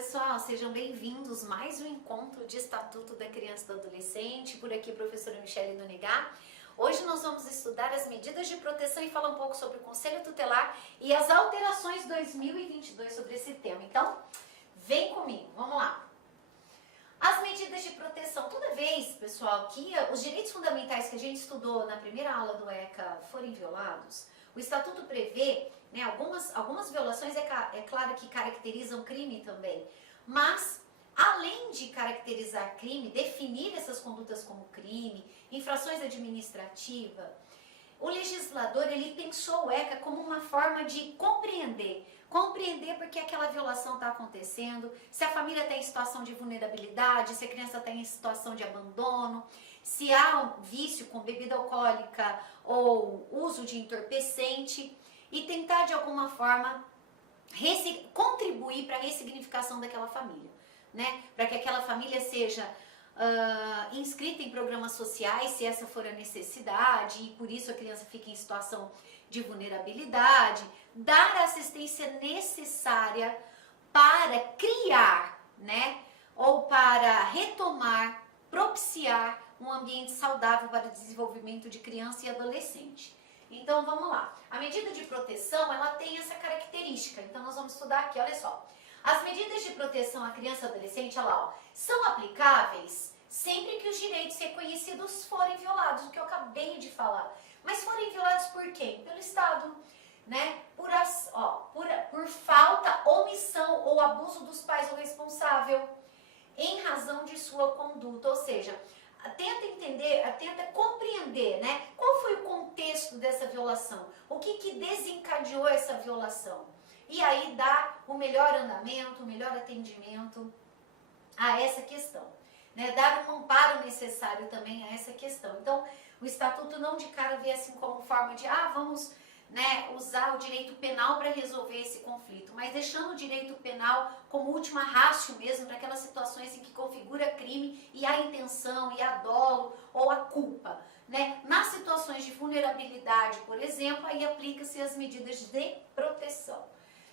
pessoal, sejam bem-vindos a mais um encontro de Estatuto da Criança e do Adolescente, por aqui professora Michele Donegá. Hoje nós vamos estudar as medidas de proteção e falar um pouco sobre o Conselho Tutelar e as alterações 2022 sobre esse tema. Então, vem comigo, vamos lá. As medidas de proteção, toda vez, pessoal, que os direitos fundamentais que a gente estudou na primeira aula do ECA forem violados, o Estatuto prevê, né, algumas violações, é claro que caracterizam crime também, mas além de caracterizar crime, definir essas condutas como crime, infrações administrativas, o legislador ele pensou o ECA como uma forma de compreender porque aquela violação está acontecendo, se a família está em situação de vulnerabilidade, se a criança está em situação de abandono, se há um vício com bebida alcoólica ou uso de entorpecente e tentar de alguma forma contribuir para a ressignificação daquela família, né? Para que aquela família seja inscrita em programas sociais, se essa for a necessidade, e por isso a criança fica em situação de vulnerabilidade, dar a assistência necessária para criar, né, ou para retomar, propiciar um ambiente saudável para o desenvolvimento de criança e adolescente. Então vamos lá, a medida de proteção ela tem essa característica, então nós vamos estudar aqui, olha só. As medidas de proteção à criança e adolescente, olha lá, ó, são aplicáveis sempre que os direitos reconhecidos forem violados, o que eu acabei de falar. Mas forem violados por quem? Pelo Estado, né? Por falta, omissão ou abuso dos pais ou responsável, em razão de sua conduta. Ou seja, tenta entender, tenta compreender, né? Qual foi o contexto dessa violação? O que desencadeou essa violação? E aí dá o melhor andamento, o melhor atendimento a essa questão, né? Dar um amparo necessário também a essa questão. Então, o Estatuto não de cara vê assim como forma de, vamos, né, usar o direito penal para resolver esse conflito, mas deixando o direito penal como última ratio mesmo para aquelas situações em que configura crime e há intenção, e há dolo ou a culpa, né? Nas situações de vulnerabilidade, por exemplo, aí aplica-se as medidas de proteção.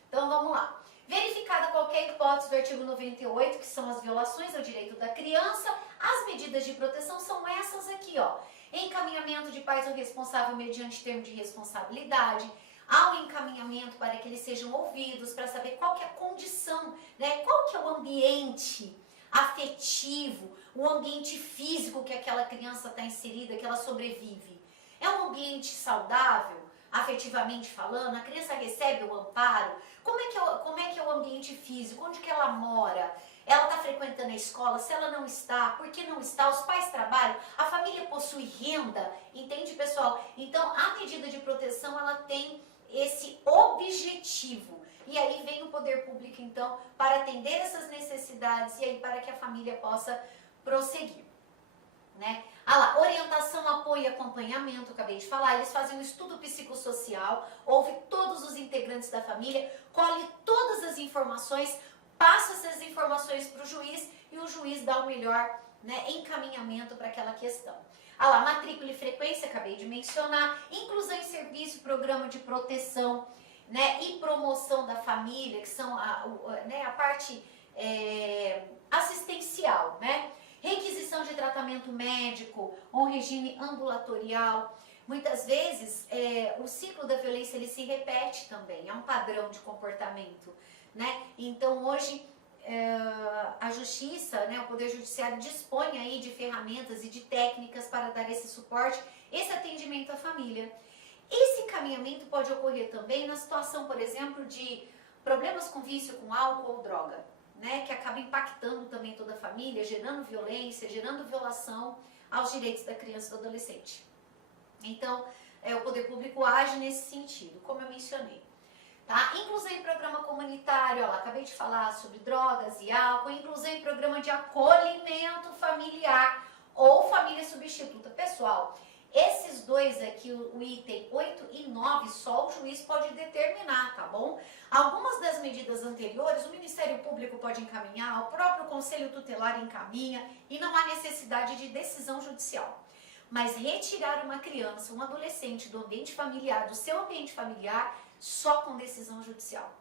Então vamos lá. Verificada qualquer hipótese do artigo 98, que são as violações ao direito da criança, as medidas de proteção são essas aqui, ó. Encaminhamento de pais ou responsável mediante termo de responsabilidade, ao encaminhamento para que eles sejam ouvidos, para saber qual que é a condição, né? Qual que é o ambiente afetivo, o ambiente físico que aquela criança está inserida, que ela sobrevive. É um ambiente saudável, afetivamente falando? A criança recebe o amparo? Como é que é o ambiente físico? Onde que ela mora? Ela está frequentando a escola? Se ela não está, por que não está? Os pais trabalham? A família possui renda? Entende, pessoal? Então, a medida de proteção, ela tem esse objetivo. E aí vem o poder público, então, para atender essas necessidades e aí para que a família possa prosseguir, né? Orientação, apoio e acompanhamento, acabei de falar, eles fazem um estudo psicossocial, ouve todos os integrantes da família, colhe todas as informações, passa essas informações para o juiz e o juiz dá o melhor, né, encaminhamento para aquela questão. Matrícula e frequência, acabei de mencionar, inclusão em serviço, programa de proteção, né, e promoção da família, que são a parte assistencial, né? Requisição de tratamento médico ou regime ambulatorial. Muitas vezes o ciclo da violência ele se repete também, é um padrão de comportamento, né? Então hoje a justiça, né, o Poder Judiciário dispõe aí de ferramentas e de técnicas para dar esse suporte, esse atendimento à família. Esse encaminhamento pode ocorrer também na situação, por exemplo, de problemas com vício, com álcool ou droga, né, que acaba impactando também toda a família, gerando violência, gerando violação aos direitos da criança e do adolescente. Então, o poder público age nesse sentido, como eu mencionei. Tá? Inclusão em programa comunitário, acabei de falar sobre drogas e álcool, inclusão em programa de acolhimento familiar ou família substituta. Pessoal, esses dois aqui, o item 8 e 9, só o juiz pode determinar, tá bom? Algumas das medidas anteriores, o Ministério Público pode encaminhar, o próprio Conselho Tutelar encaminha e não há necessidade de decisão judicial. Mas retirar uma criança, um adolescente do ambiente familiar, do seu ambiente familiar, só com decisão judicial.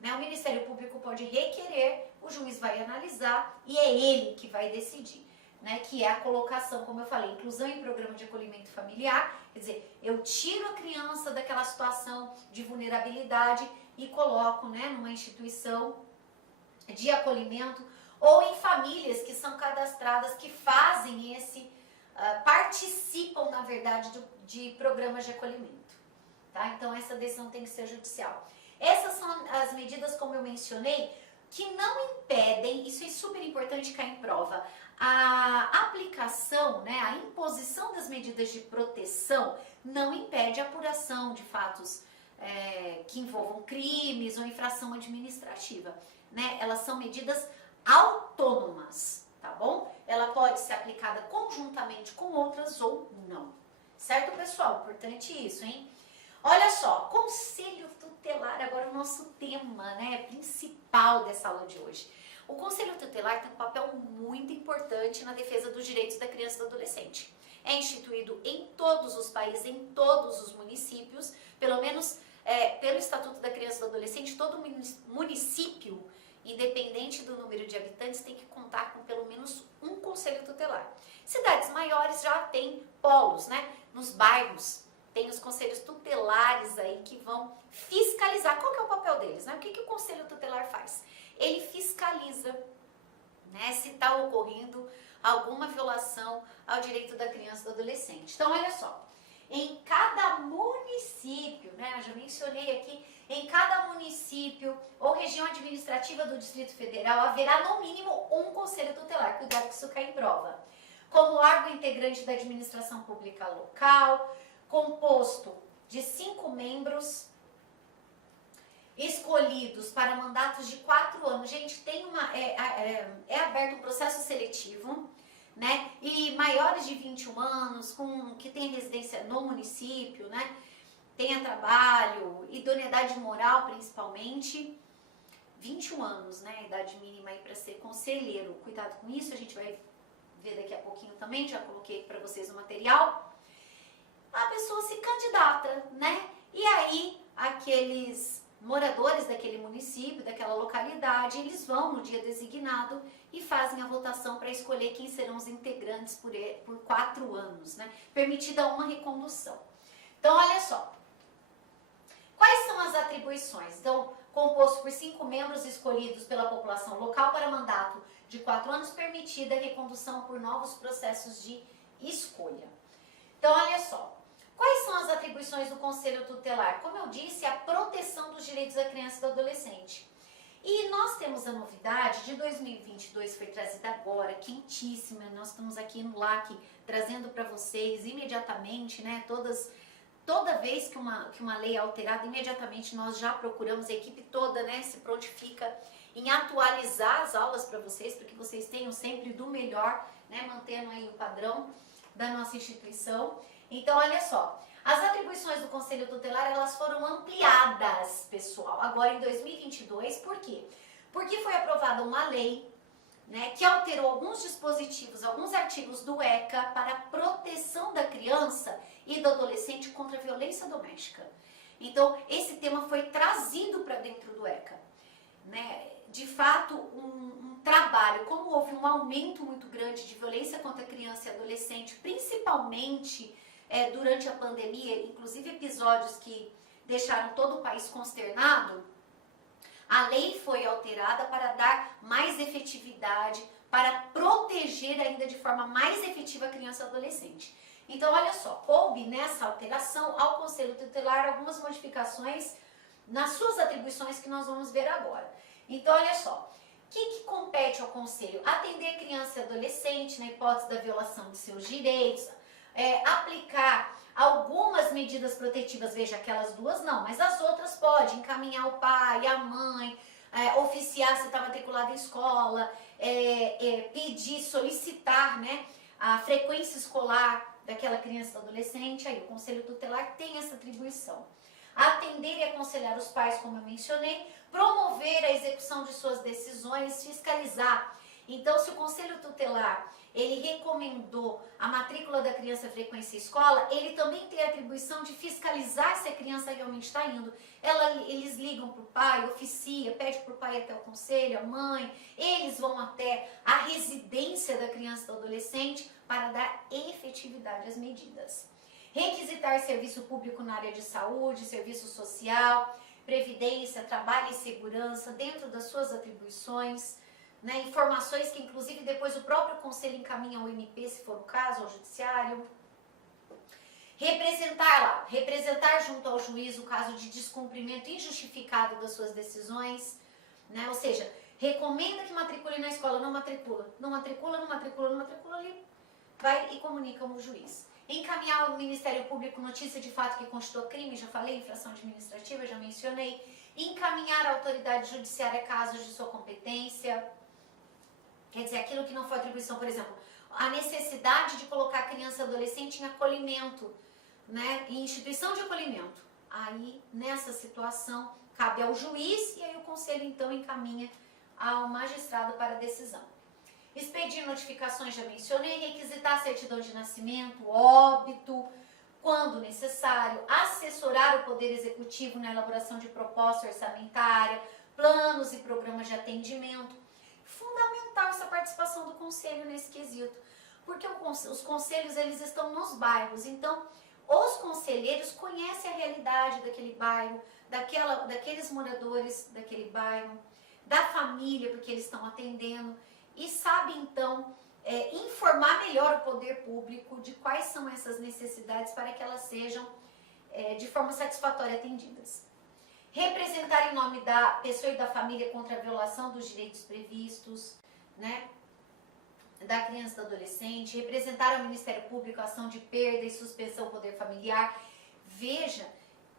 né? O Ministério Público pode requerer, o juiz vai analisar e é ele que vai decidir, né? Que é a colocação, como eu falei, inclusão em programa de acolhimento familiar, quer dizer, eu tiro a criança daquela situação de vulnerabilidade e coloco, né, numa instituição de acolhimento ou em famílias que são cadastradas, que fazem participam, na verdade, de programas de acolhimento, tá? Então, essa decisão tem que ser judicial. Essas são as medidas, como eu mencionei, que não impedem, isso é super importante cair em prova, a aplicação, né, a imposição das medidas de proteção não impede a apuração de fatos que envolvam crimes ou infração administrativa, né? Elas são medidas autônomas, tá bom? Ela pode ser aplicada conjuntamente com outras ou não. Certo, pessoal? Importante isso, hein? Olha só, conselho tutelar, agora o nosso tema, né, principal dessa aula de hoje. O conselho tutelar tem um papel muito importante na defesa dos direitos da criança e do adolescente. É instituído em todos os países, em todos os municípios, pelo menos pelo Estatuto da Criança e do Adolescente, todo município, independente do número de habitantes, tem que contar com pelo menos um conselho tutelar. Cidades maiores já têm polos, né? Nos bairros tem os conselhos tutelares aí que vão fiscalizar. Qual que é o papel deles, né? O que o conselho tutelar faz? Ele fiscaliza, né, se está ocorrendo alguma violação ao direito da criança e do adolescente. Então, olha só, em cada município, né, eu já mencionei aqui, em cada município ou região administrativa do Distrito Federal haverá no mínimo um conselho tutelar. Cuidado que isso cai em prova. Como órgão integrante da administração pública local, composto de 5 membros escolhidos para mandatos de 4 anos. Gente, tem é aberto um processo seletivo, né? E maiores de 21 anos, que tem residência no município, né? Tenha trabalho, idoneidade moral principalmente, 21 anos, né? A idade mínima aí para ser conselheiro. Cuidado com isso, a gente vai ver daqui a pouquinho também, já coloquei para vocês o material. A pessoa se candidata, né? E aí, aqueles moradores daquele município, daquela localidade, eles vão no dia designado e fazem a votação para escolher quem serão os integrantes por 4 anos, né? Permitida uma recondução. Então, olha só. Quais são as atribuições? Então, composto por 5 membros escolhidos pela população local para mandato de 4 anos, permitida a recondução por novos processos de escolha. Então, olha só. Quais são as atribuições do Conselho Tutelar? Como eu disse, a proteção dos direitos da criança e do adolescente. E nós temos a novidade de 2022, foi trazida agora, quentíssima. Nós estamos aqui no LAC trazendo para vocês imediatamente, né? Toda vez que uma lei é alterada, imediatamente nós já procuramos, a equipe toda, né, se prontifica em atualizar as aulas para vocês, para que vocês tenham sempre do melhor, né, mantendo aí o padrão da nossa instituição. Então, olha só, as atribuições do Conselho Tutelar, elas foram ampliadas, pessoal, agora em 2022, por quê? Porque foi aprovada uma lei, né, que alterou alguns dispositivos, alguns artigos do ECA para a proteção da criança e do adolescente contra a violência doméstica. Então, esse tema foi trazido para dentro do ECA, né? De fato, um trabalho, como houve um aumento muito grande de violência contra a criança e adolescente, principalmente durante a pandemia, inclusive episódios que deixaram todo o país consternado, a lei foi alterada para dar mais efetividade, para proteger ainda de forma mais efetiva a criança e adolescente. Então, olha só, coube nessa alteração ao Conselho Tutelar algumas modificações nas suas atribuições que nós vamos ver agora. Então, olha só, o que compete ao Conselho? Atender criança e adolescente na hipótese da violação de seus direitos, aplicar algumas medidas protetivas, veja, aquelas duas não, mas as outras pode encaminhar o pai, a mãe, oficiar se está matriculado em escola, pedir, solicitar, né, a frequência escolar daquela criança ou adolescente. Aí o Conselho Tutelar tem essa atribuição. Atender e aconselhar os pais, como eu mencionei, promover a execução de suas decisões, fiscalizar Então, se o Conselho Tutelar ele recomendou a matrícula da criança à frequência à escola, ele também tem a atribuição de fiscalizar se a criança realmente está indo. Eles ligam para o pai, oficia, pede para o pai ir até o conselho, a mãe, eles vão até a residência da criança e do adolescente para dar efetividade às medidas. Requisitar serviço público na área de saúde, serviço social, previdência, trabalho e segurança dentro das suas atribuições, né, informações que inclusive depois o próprio conselho encaminha ao MP, se for o caso, ao judiciário. Representar junto ao juiz o caso de descumprimento injustificado das suas decisões, né, ou seja, recomenda que matricule na escola, não matricula, ali vai e comunica ao juiz. Encaminhar ao Ministério Público notícia de fato que constitui crime, já falei, infração administrativa, já mencionei. Encaminhar à autoridade judiciária casos de sua competência. Quer dizer, aquilo que não foi atribuição, por exemplo, a necessidade de colocar a criança e adolescente em acolhimento, né, em instituição de acolhimento. Aí, nessa situação, cabe ao juiz e aí o conselho, então, encaminha ao magistrado para a decisão. Expedir notificações, já mencionei, requisitar certidão de nascimento, óbito, quando necessário, assessorar o Poder Executivo na elaboração de proposta orçamentária, planos e programas de atendimento. Fundamental essa participação do conselho nesse quesito, porque os conselhos eles estão nos bairros, então os conselheiros conhecem a realidade daquele bairro, daqueles moradores daquele bairro, da família, porque eles estão atendendo, e sabem então informar melhor o poder público de quais são essas necessidades para que elas sejam de forma satisfatória atendidas. Representar em nome da pessoa e da família contra a violação dos direitos previstos, né, da criança e do adolescente. Representar ao Ministério Público a ação de perda e suspensão do poder familiar. Veja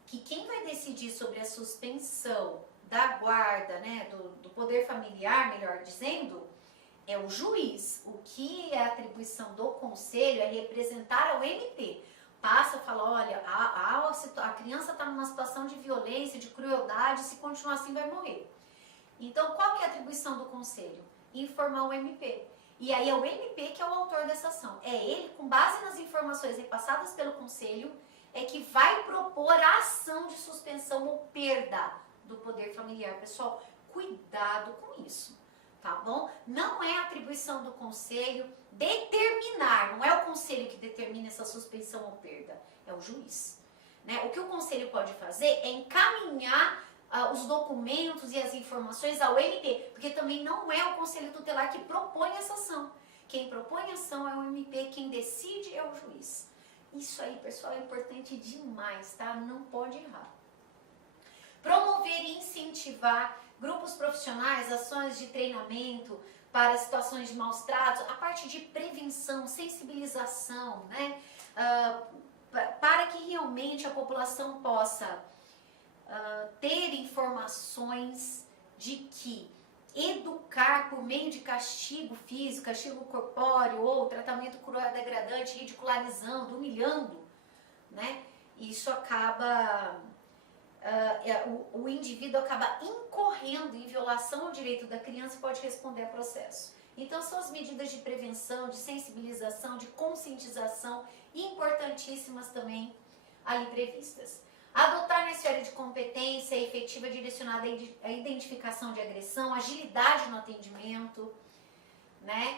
que quem vai decidir sobre a suspensão da guarda, né, do poder familiar, melhor dizendo, é o juiz. O que é atribuição do conselho é representar ao MP. Passa a falar, olha, a criança está numa situação de violência, de crueldade, se continuar assim vai morrer. Então, qual que é a atribuição do conselho? Informar o MP. E aí é o MP que é o autor dessa ação. É ele, com base nas informações repassadas pelo conselho, é que vai propor a ação de suspensão ou perda do poder familiar. Pessoal, cuidado com isso, tá bom? Não é atribuição do conselho determinar, não é o conselho que determina essa suspensão ou perda, é o juiz, né? O que o conselho pode fazer é encaminhar os documentos e as informações ao MP, porque também não é o conselho tutelar que propõe essa ação. Quem propõe a ação é o MP, quem decide é o juiz. Isso aí, pessoal, é importante demais, tá? Não pode errar. Promover e incentivar grupos profissionais, ações de treinamento para situações de maus tratos, a parte de prevenção, sensibilização, né? Para que realmente a população possa ter informações de que educar por meio de castigo físico, castigo corpóreo ou tratamento cruel, degradante, ridicularizando, humilhando, né? Isso acaba... o indivíduo acaba incorrendo em violação ao direito da criança e pode responder a processo. Então são as medidas de prevenção, de sensibilização, de conscientização importantíssimas também ali previstas. Adotar na esfera de competência efetiva direcionada à identificação de agressão, agilidade no atendimento, né?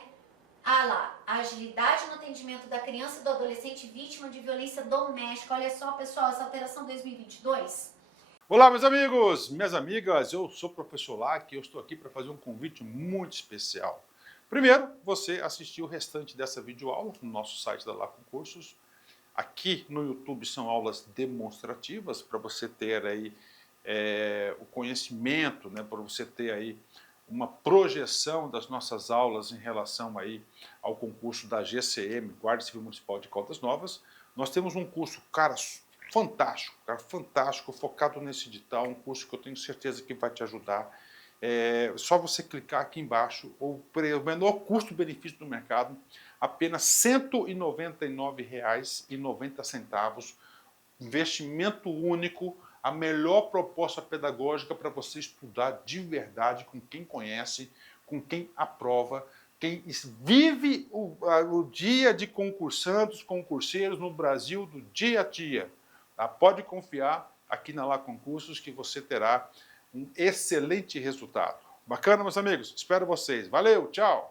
Agilidade no atendimento da criança e do adolescente vítima de violência doméstica. Olha só, pessoal, essa alteração 2022... Olá, meus amigos, minhas amigas, eu sou o professor Lac e eu estou aqui para fazer um convite muito especial. Primeiro, você assistir o restante dessa videoaula no nosso site da Lac Cursos. Aqui no YouTube são aulas demonstrativas para você ter aí o conhecimento, né, para você ter aí uma projeção das nossas aulas em relação aí ao concurso da GCM, Guarda Civil Municipal de Caldas Novas. Nós temos um curso, cara, fantástico, focado nesse edital, um curso que eu tenho certeza que vai te ajudar. Só você clicar aqui embaixo, o menor custo-benefício do mercado, apenas R$ 199,90, investimento único, a melhor proposta pedagógica para você estudar de verdade, com quem conhece, com quem aprova, quem vive o dia de concursandos, concurseiros no Brasil do dia a dia. Tá? Pode confiar aqui na Lá Concursos que você terá um excelente resultado. Bacana, meus amigos? Espero vocês. Valeu, tchau!